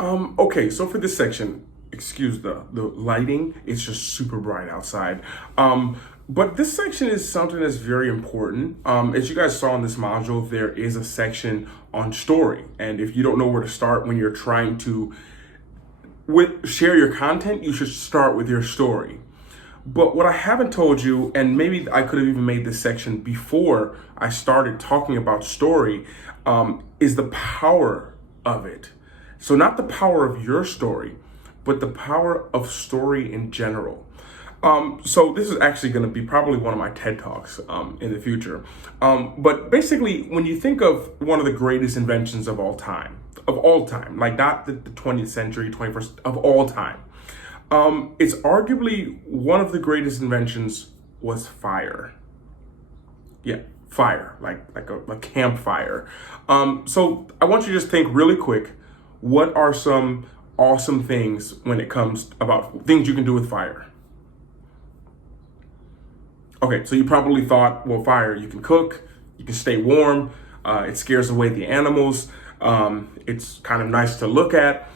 Okay, so for this section, excuse the lighting, it's just super bright outside. But this section is something that's very important. As you guys saw in this module, there is a section on story. And if you don't know where to start when you're trying to share your content, you should start with your story. But what I haven't told you, and maybe I could have even made this section before I started talking about story, is the power of it. So not the power of your story, but the power of story in general. So this is actually going to be probably one of my TED Talks in the future. But basically, when you think of one of the greatest inventions of all time, like not the 20th century, 21st, of all time, it's arguably one of the greatest inventions was fire. Yeah, fire, like a campfire. So I want you to just think really quick, what are some awesome things when it comes about things you can do with fire? Okay, so you probably thought, well, fire, you can cook, you can stay warm, it scares away the animals, it's kind of nice to look at,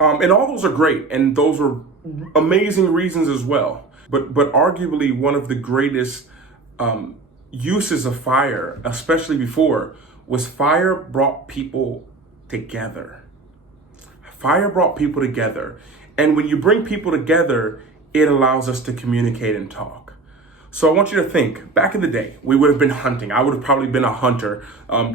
and all those are great, and those are amazing reasons as well. But arguably one of the greatest uses of fire, especially before, was fire brought people together. Fire brought people together, and when you bring people together, it allows us to communicate and talk. So I want you to think, back in the day, we would have been hunting. I would have probably been a hunter.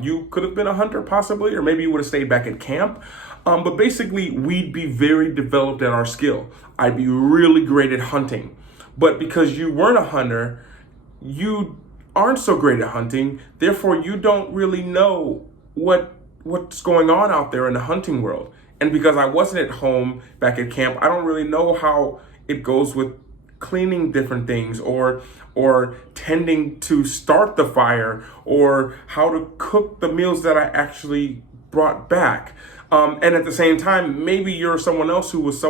You could have been a hunter possibly, or maybe you would have stayed back at camp. But basically, we'd be very developed at our skill. I'd be really great at hunting. But because you weren't a hunter, you aren't so great at hunting. Therefore, you don't really know what's going on out there in the hunting world. And because I wasn't at home back at camp, I don't really know how it goes with cleaning different things or tending to start the fire or how to cook the meals that I actually brought back. And at the same time, maybe you're someone else who was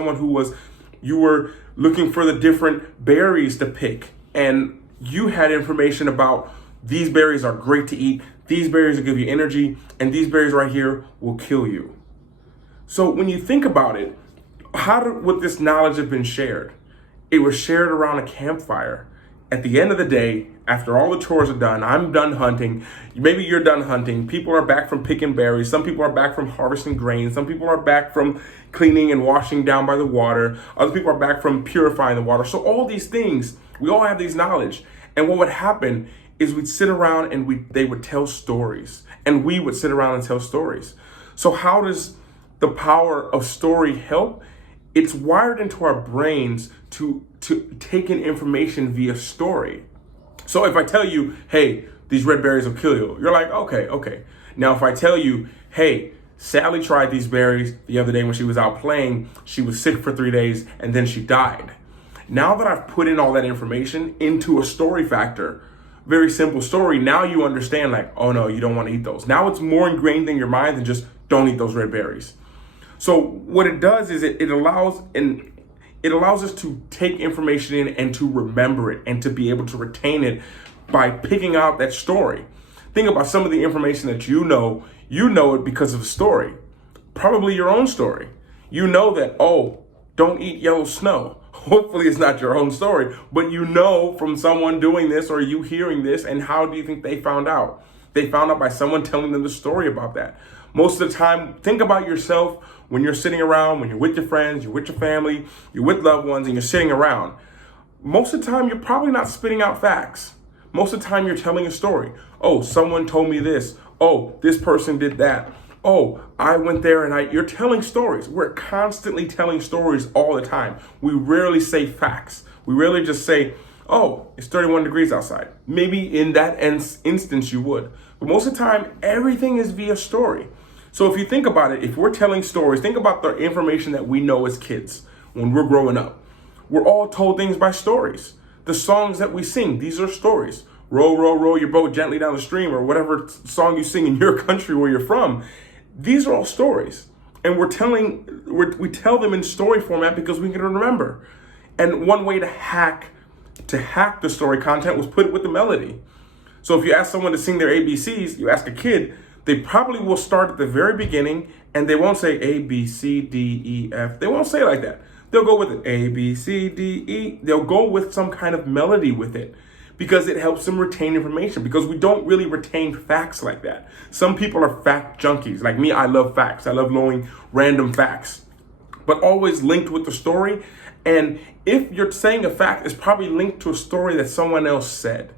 you were looking for the different berries to pick, and you had information about these berries are great to eat, these berries will give you energy, and these berries right here will kill you. So when you think about it, would this knowledge have been shared? It was shared around a campfire. At the end of the day, after all the chores are done, I'm done hunting. Maybe you're done hunting. People are back from picking berries. Some people are back from harvesting grain. Some people are back from cleaning and washing down by the water. Other people are back from purifying the water. So all these things, we all have these knowledge. And what would happen is we'd sit around and they would tell stories. And we would sit around and tell stories. So how does the power of story help? It's wired into our brains to take in information via story. So if I tell you, hey, these red berries will kill you, you're like, okay. Now, if I tell you, hey, Sally tried these berries the other day when she was out playing, she was sick for 3 days and then she died. Now that I've put in all that information into a story factor, very simple story, now you understand like, oh no, you don't want to eat those. Now it's more ingrained in your mind than just don't eat those red berries. So what it does is it allows us to take information in and to remember it and to be able to retain it by picking out that story. Think about some of the information that you know it because of a story, probably your own story. You know that, oh, don't eat yellow snow. Hopefully it's not your own story, but you know from someone doing this or you hearing this, and how do you think they found out? They found out by someone telling them the story about that. Most of the time, think about yourself when you're sitting around, when you're with your friends, you're with your family, you're with loved ones, and you're sitting around. Most of the time, you're probably not spitting out facts. Most of the time, you're telling a story. Oh, someone told me this. Oh, this person did that. Oh, I went there and you're telling stories. We're constantly telling stories all the time. We rarely say facts. We rarely just say, oh, it's 31 degrees outside. Maybe in that instance you would. But most of the time, everything is via story. So if you think about it, if we're telling stories, think about the information that we know as kids when we're growing up. We're all told things by stories. The songs that we sing, these are stories. Row, row, row your boat gently down the stream, or whatever song you sing in your country where you're from. These are all stories. And we tell them in story format because we can remember. And one way to hack the story content was put it with the melody. So if you ask someone to sing their ABCs, you ask a kid, They probably will start at the very beginning and they won't say A, B, C, D, E, F. They won't say it like that. They'll go with it, A, B, C, D, E. They'll go with some kind of melody with it because it helps them retain information, because we don't really retain facts like that. Some people are fact junkies. Like me, I love facts. I love knowing random facts, but always linked with the story. And if you're saying a fact, it's probably linked to a story that someone else said.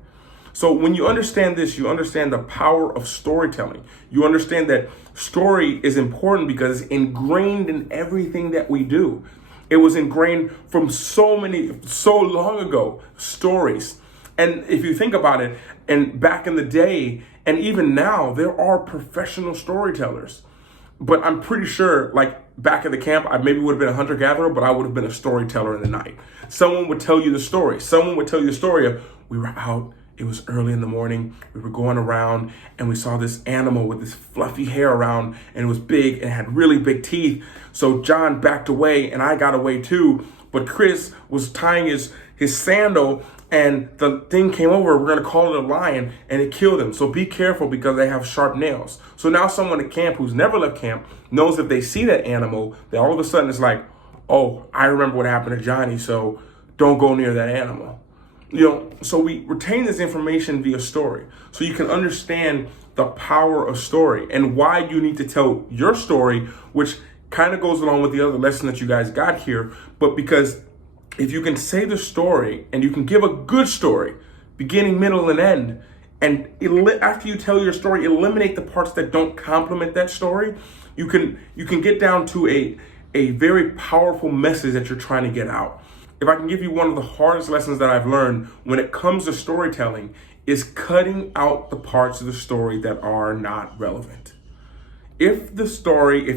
So when you understand this, you understand the power of storytelling. You understand that story is important because it's ingrained in everything that we do. It was ingrained from so long ago, stories. And if you think about it, and back in the day, and even now, there are professional storytellers. But I'm pretty sure, like back at the camp, I maybe would have been a hunter-gatherer, but I would have been a storyteller in the night. Someone would tell you the story. Someone would tell you the story of, we were out, it was early in the morning, we were going around, and we saw this animal with this fluffy hair around, and it was big and had really big teeth. So John backed away, and I got away too. But Chris was tying his sandal, and the thing came over. We're going to call it a lion, and it killed him. So be careful because they have sharp nails. So now someone at camp who's never left camp knows if they see that animal, that all of a sudden it's like, oh, I remember what happened to Johnny, so don't go near that animal. So we retain this information via story. So you can understand the power of story and why you need to tell your story, which kind of goes along with the other lesson that you guys got here. But because if you can say the story and you can give a good story, beginning, middle, and end, and after you tell your story, eliminate the parts that don't complement that story, you can get down to a very powerful message that you're trying to get out. If I can give you one of the hardest lessons that I've learned when it comes to storytelling, is cutting out the parts of the story that are not relevant. If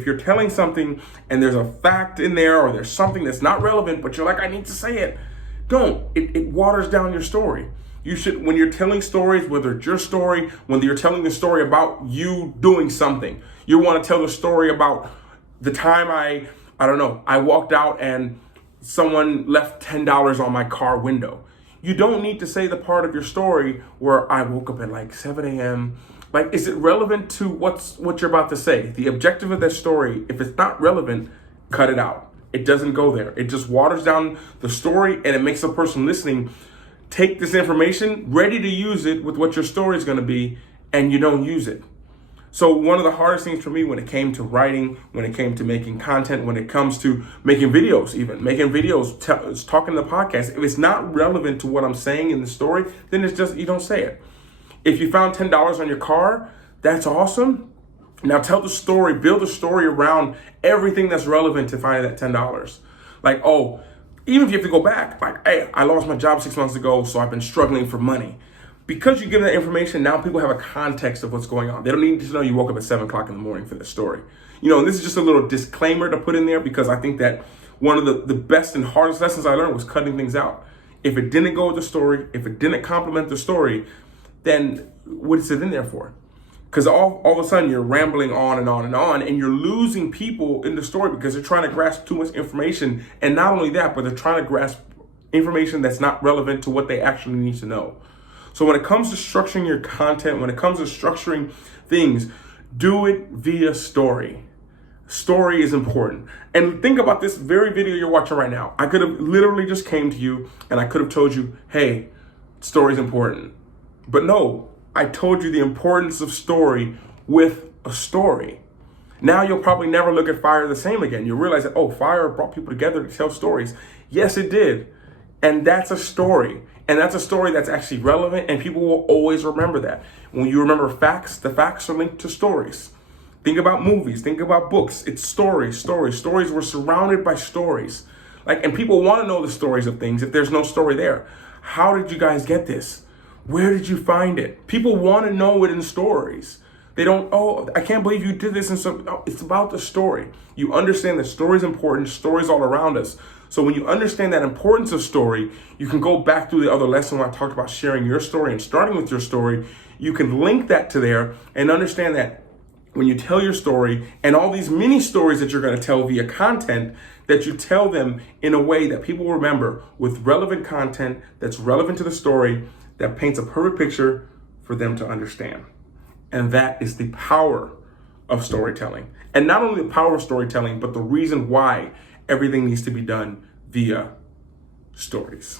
you're telling something and there's a fact in there or there's something that's not relevant, but you're like, I need to say it, don't. It waters down your story. You should, when you're telling stories, whether it's your story, whether you're telling the story about you doing something, you want to tell the story about the time I walked out and someone left $10 on my car window. You don't need to say the part of your story where I woke up at like 7 a.m. Like, is it relevant to what you're about to say? The objective of that story, if it's not relevant, cut it out. It doesn't go there. It just waters down the story, and it makes the person listening take this information, ready to use it with what your story is going to be, and you don't use it. So one of the hardest things for me when it came to writing, when it came to making content, when it comes to making videos, talking to the podcast, if it's not relevant to what I'm saying in the story, then it's just, you don't say it. If you found $10 on your car, that's awesome. Now tell the story, build a story around everything that's relevant to finding that $10. Like, oh, even if you have to go back, like, hey, I lost my job 6 months ago, so I've been struggling for money. Because you give that information, now people have a context of what's going on. They don't need to know you woke up at 7 o'clock in the morning for this story. And this is just a little disclaimer to put in there, because I think that one of the best and hardest lessons I learned was cutting things out. If it didn't go with the story, if it didn't complement the story, then what is it in there for? Because all of a sudden you're rambling on and on and on, and you're losing people in the story because they're trying to grasp too much information. And not only that, but they're trying to grasp information that's not relevant to what they actually need to know. So when it comes to structuring your content, when it comes to structuring things, do it via story. Story is important. And think about this very video you're watching right now. I could have literally just came to you and I could have told you, hey, story is important. But no, I told you the importance of story with a story. Now you'll probably never look at Fire the same again. You'll realize that, oh, Fire brought people together to tell stories. Yes, it did. And that's a story. And that's a story that's actually relevant, and people will always remember that. When you remember facts, the facts are linked to stories. Think about movies, think about books. It's stories. Stories, we're surrounded by stories. And people want to know the stories of things if there's no story there. How did you guys get this? Where did you find it? People want to know it in stories. They don't, oh, I can't believe you did this. And so no, it's about the story. You understand that story is important, stories all around us. So when you understand that importance of story, you can go back through the other lesson where I talked about sharing your story and starting with your story. You can link that to there and understand that when you tell your story and all these mini stories that you're going to tell via content, that you tell them in a way that people will remember with relevant content that's relevant to the story, that paints a perfect picture for them to understand. And that is the power of storytelling. And not only the power of storytelling, but the reason why everything needs to be done via stories.